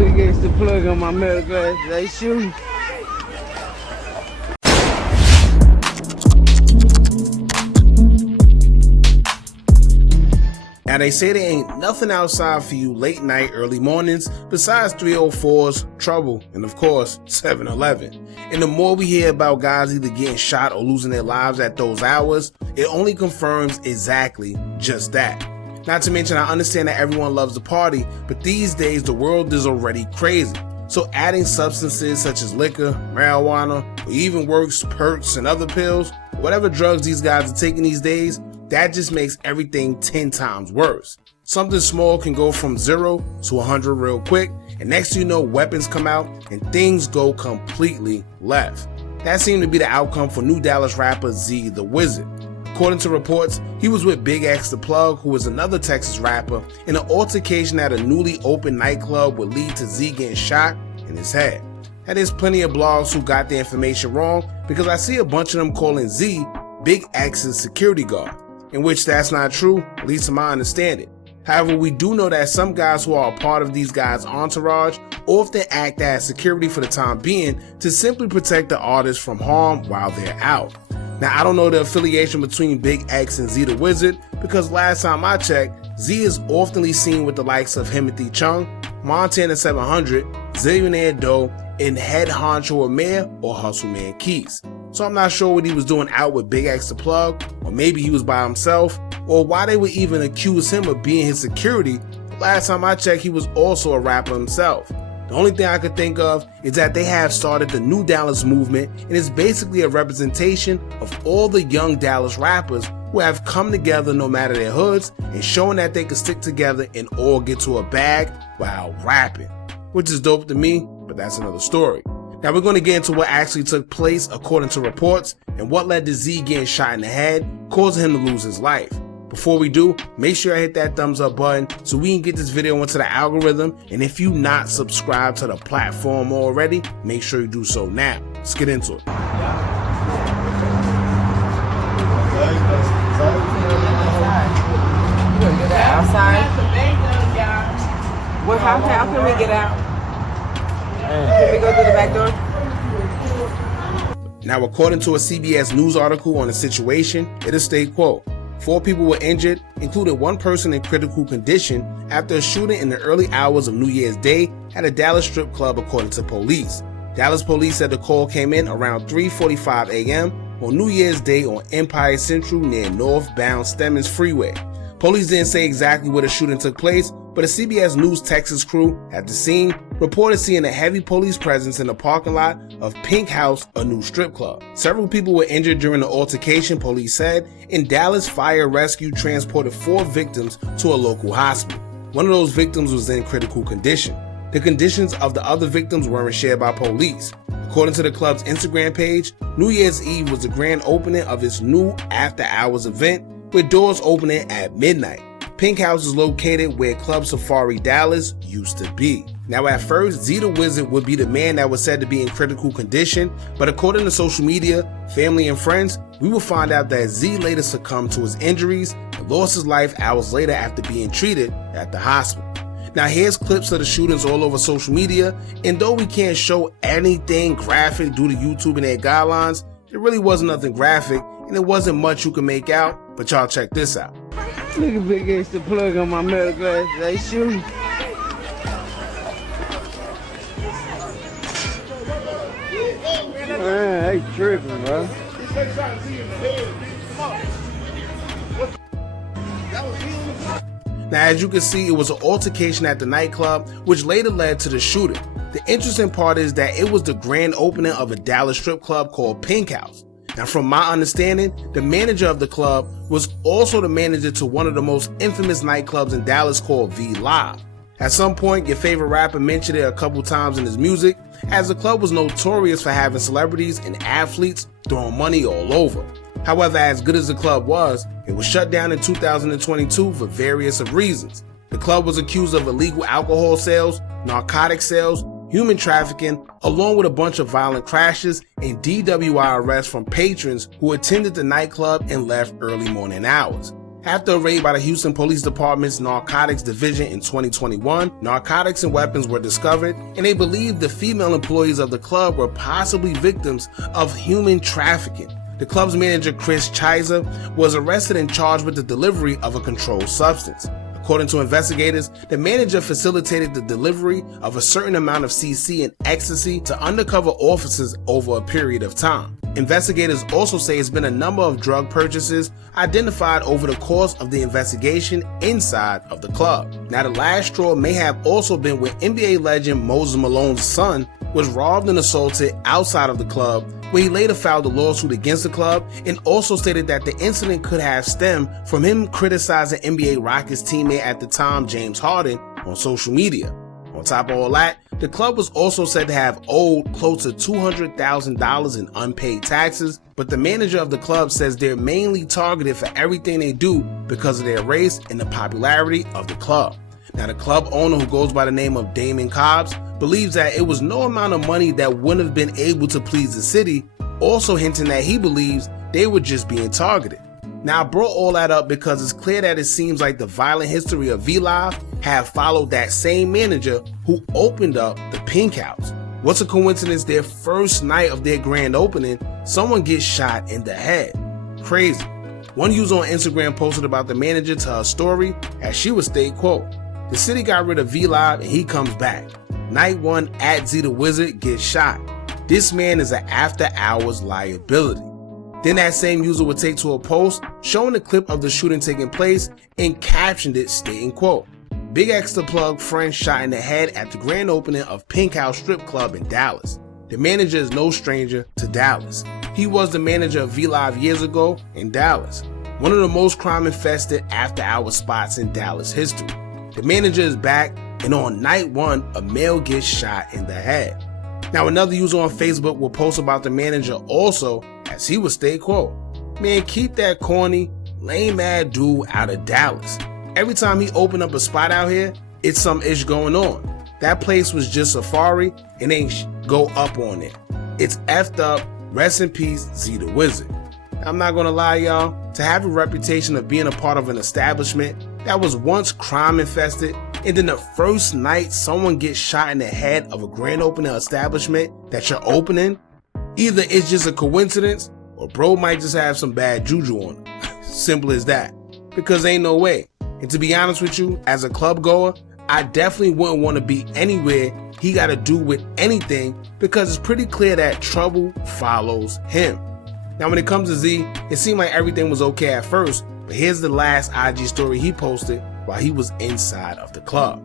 BigXThaPlug on my metal glasses. They shooting. Now they say there ain't nothing outside for you late night, early mornings besides 304's, Trouble, and of course 7-Eleven. And the more we hear about guys either getting shot or losing their lives at those hours, it only confirms exactly just that. Not to mention, I understand that everyone loves to party, but these days the world is already crazy. So adding substances such as liquor, marijuana, or even worse, perks and other pills, whatever drugs these guys are taking these days, that just makes everything 10 times worse. Something small can go from 0 to 100 real quick, and next thing you know, weapons come out and things go completely left. That seemed to be the outcome for new Dallas rapper zeethewizard. According to reports, he was with BigXThaPlug, who is another Texas rapper, and an altercation at a newly opened nightclub would lead to Z getting shot in his head. Now there's plenty of blogs who got the information wrong, because I see a bunch of them calling Z Big X's security guard, in which that's not true, at least to my understanding. However, we do know that some guys who are a part of these guys' entourage often act as security for the time being to simply protect the artist from harm while they're out. Now, I don't know the affiliation between Big X and zeethewizard, because last time I checked, Z is oftenly seen with the likes of Himothy Chung, Montana 700, Zillionaire Doe, and head honcho of Mayor or Hustleman Keys. So I'm not sure what he was doing out with BigXThaPlug, or maybe he was by himself, or why they would even accuse him of being his security. Last time I checked, he was also a rapper himself. The only thing I could think of is that they have started the New Dallas movement, and it's basically a representation of all the young Dallas rappers who have come together no matter their hoods and showing that they can stick together and all get to a bag while rapping, which is dope to me, but that's another story. Now we're going to get into what actually took place according to reports and what led to Z getting shot in the head, causing him to lose his life. Before we do, make sure I hit that thumbs up button so we can get this video into the algorithm, and if you not subscribed to the platform already, make sure you do so now. Let's get into it. Outside? Well, how can we get out? Can we go through the back door? Now, according to a CBS News article on the situation, it is state quote, 4 people were injured, including 1 person in critical condition after a shooting in the early hours of New Year's Day at a Dallas strip club, according to police. Dallas police said the call came in around 3:45 a.m. on New Year's Day on Empire Central near northbound Stemmons Freeway. Police didn't say exactly where the shooting took place, but a CBS News Texas crew at the scene reported seeing a heavy police presence in the parking lot of Pink House, a new strip club. Several people were injured during the altercation, police said, and Dallas Fire Rescue transported 4 victims to a local hospital. One of those victims was in critical condition. The conditions of the other victims weren't shared by police. According to the club's Instagram page, New Year's Eve was the grand opening of its new after-hours event, with doors opening at midnight. Pink House is located where Club Safari Dallas used to be. Now at first, zeethewizard would be the man that was said to be in critical condition, but according to social media, family and friends, we will find out that Z later succumbed to his injuries and lost his life hours later after being treated at the hospital. Now here's clips of the shootings all over social media, and though we can't show anything graphic due to YouTube and their guidelines, it really wasn't nothing graphic, and there wasn't much you can make out, but y'all check this out. Look at BigXThaPlug on my metal glasses. They shooting. Man, they tripping, bro. Now, as you can see, it was an altercation at the nightclub, which later led to the shooting. The interesting part is that it was the grand opening of a Dallas strip club called Pink House. Now, from my understanding, the manager of the club was also the manager to one of the most infamous nightclubs in Dallas called V Live. At some point, your favorite rapper mentioned it a couple times in his music, as the club was notorious for having celebrities and athletes throwing money all over. However, as good as the club was, it was shut down in 2022 for various reasons. The club was accused of illegal alcohol sales, narcotic sales, human trafficking, along with a bunch of violent crashes and DWI arrests from patrons who attended the nightclub and left early morning hours. After a raid by the Houston Police Department's Narcotics Division in 2021, narcotics and weapons were discovered, and they believed the female employees of the club were possibly victims of human trafficking. The club's manager, Chris Chiza, was arrested and charged with the delivery of a controlled substance. According to investigators, the manager facilitated the delivery of a certain amount of CC and ecstasy to undercover officers over a period of time. Investigators also say it's been a number of drug purchases identified over the course of the investigation inside of the club. Now, the last straw may have also been when NBA legend Moses Malone's son was robbed and assaulted outside of the club, where he later filed a lawsuit against the club and also stated that the incident could have stemmed from him criticizing NBA Rockets teammate at the time, James Harden, on social media. On top of all that, the club was also said to have owed close to $200,000 in unpaid taxes, but the manager of the club says they're mainly targeted for everything they do because of their race and the popularity of the club. Now, the club owner, who goes by the name of Damon Cobbs, believes that it was no amount of money that wouldn't have been able to please the city, also hinting that he believes they were just being targeted. Now, I brought all that up because it's clear that it seems like the violent history of V-Live have followed that same manager who opened up the Pink House. What's a coincidence? Their first night of their grand opening, someone gets shot in the head. Crazy. One user on Instagram posted about the manager to her story, as she would state, quote, "The city got rid of V-Live and he comes back. Night one at zeethewizard gets shot. This man is an after hours liability." Then that same user would take to a post showing a clip of the shooting taking place and captioned it stating, quote, "BigXThaPlug friend shot in the head at the grand opening of Pink House Strip Club in Dallas. The manager is no stranger to Dallas. He was the manager of V-Live years ago in Dallas, one of the most crime-infested after-hour spots in Dallas history. The manager is back, and on night one, a male gets shot in the head." Now, another user on Facebook will post about the manager also, as he would state, quote, "Man, keep that corny, lame-ass dude out of Dallas. Every time he open up a spot out here, it's some ish going on. That place was just safari and ain't go up on it. It's effed up. Rest in peace, zeethewizard." I'm not gonna lie, y'all, to have a reputation of being a part of an establishment that was once crime infested, and then the first night someone gets shot in the head of a grand opening establishment that you're opening, either it's just a coincidence or bro might just have some bad juju on him. Simple as that. Because ain't no way. And to be honest with you, as a club goer, I definitely wouldn't want to be anywhere he got to do with anything, because it's pretty clear that trouble follows him. Now, when it comes to Z, it seemed like everything was okay at first, but here's the last IG story he posted while he was inside of the club.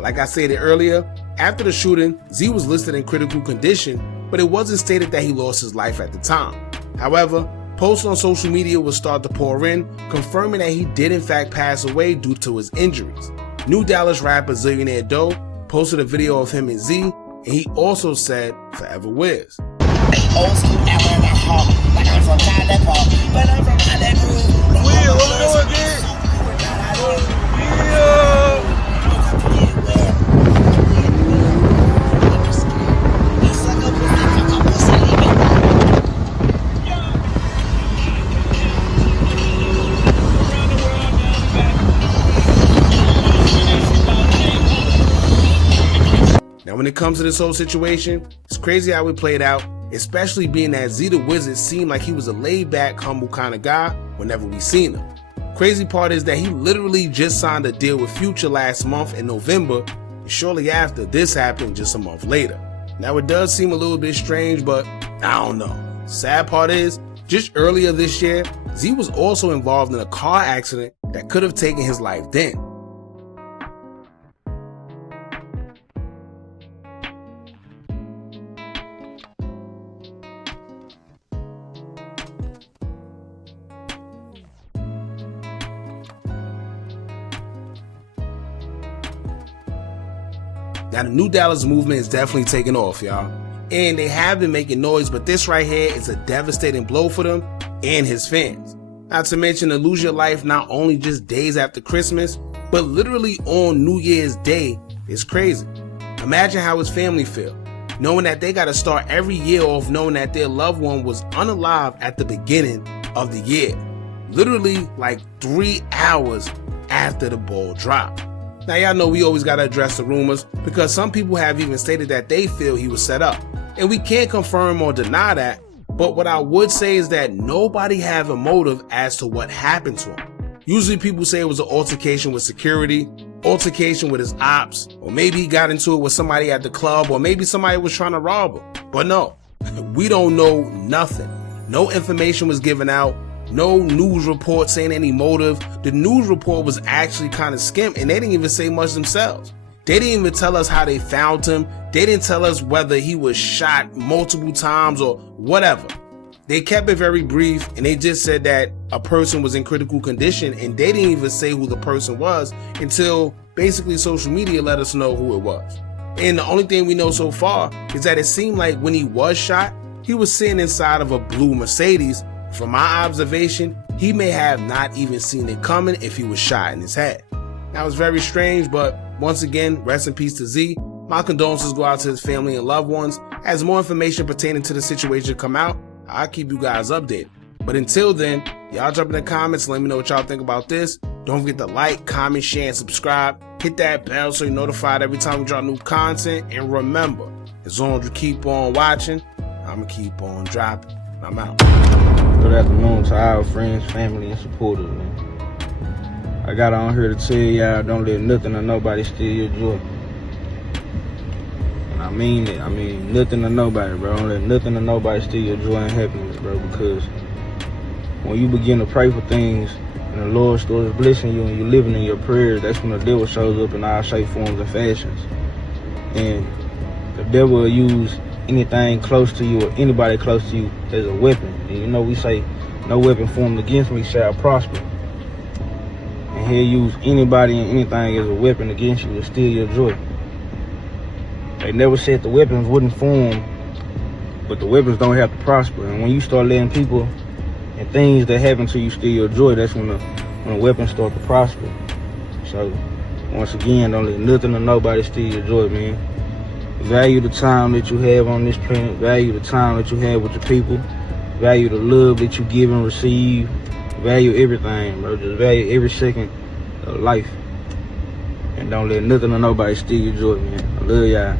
Like I stated earlier, after the shooting, Z was listed in critical condition, but it wasn't stated that he lost his life at the time. However, posts on social media would start to pour in, confirming that he did in fact pass away due to his injuries. New Dallas rapper Zillionaire Doe posted a video of him and Z, and he also said, "Forever Wiz." Old school hour in my heart, like I'm from Tyler Park, but I'm from Hollywood. Now, when it comes to this whole situation, it's crazy how it played out, especially being that zeethewizard seemed like he was a laid-back, humble kind of guy whenever we seen him. Crazy part is that he literally just signed a deal with Future last month in November, and shortly after, this happened just a month later. Now, it does seem a little bit strange, but I don't know. Sad part is, just earlier this year, Z was also involved in a car accident that could have taken his life then. Now, the New Dallas movement is definitely taking off, y'all. And they have been making noise, but this right here is a devastating blow for them and his fans. Not to mention to lose your life not only just days after Christmas, but literally on New Year's Day, It's crazy. Imagine how his family feel, knowing that they gotta start every year off knowing that their loved one was unalive at the beginning of the year. Literally like 3 hours after the ball dropped. Now y'all know we always gotta address the rumors because some people have even stated that they feel he was set up. And we can't confirm or deny that, but what I would say is that nobody have a motive as to what happened to him. Usually people say it was an altercation with security, altercation with his ops, or maybe he got into it with somebody at the club, or maybe somebody was trying to rob him. But no, we don't know nothing. No information was given out. No news report saying any motive. The news report was actually kind of skimp and they didn't even say much themselves. They didn't even tell us how they found him. They didn't tell us whether he was shot multiple times or whatever. They kept it very brief and they just said that a person was in critical condition and they didn't even say who the person was until basically social media let us know who it was. And the only thing we know so far is that it seemed like when he was shot, he was sitting inside of a blue Mercedes. From my observation, he may have not even seen it coming if he was shot in his head. That was very strange, but once again, rest in peace to Z. My condolences go out to his family and loved ones. As more information pertaining to the situation come out, I'll keep you guys updated. But until then, y'all jump in the comments and let me know what y'all think about this. Don't forget to like, comment, share, and subscribe. Hit that bell so you're notified every time we drop new content. And remember, as long as you keep on watching, I'ma keep on dropping. I'm out. Good afternoon to our friends, family, and supporters, man. I got on here to tell y'all, don't let nothing or nobody steal your joy. And I mean it. I mean nothing or nobody, bro. Don't let nothing or nobody steal your joy and happiness, bro. Because when you begin to pray for things and the Lord starts blessing you and you're living in your prayers, that's when the devil shows up in all shape, forms, and fashions. And the devil will use anything close to you or anybody close to you as a weapon. And you know we say, no weapon formed against me shall prosper. And he'll use anybody and anything as a weapon against you to steal your joy. They never said the weapons wouldn't form, but the weapons don't have to prosper. And when you start letting people and things that happen to you steal your joy, that's when the weapons start to prosper. So once again, don't let nothing or nobody steal your joy, man. Value the time that you have on this planet. Value the time that you have with your people. Value the love that you give and receive. Value everything, bro. Just value every second of life. And don't let nothing or nobody steal your joy, man. I love y'all.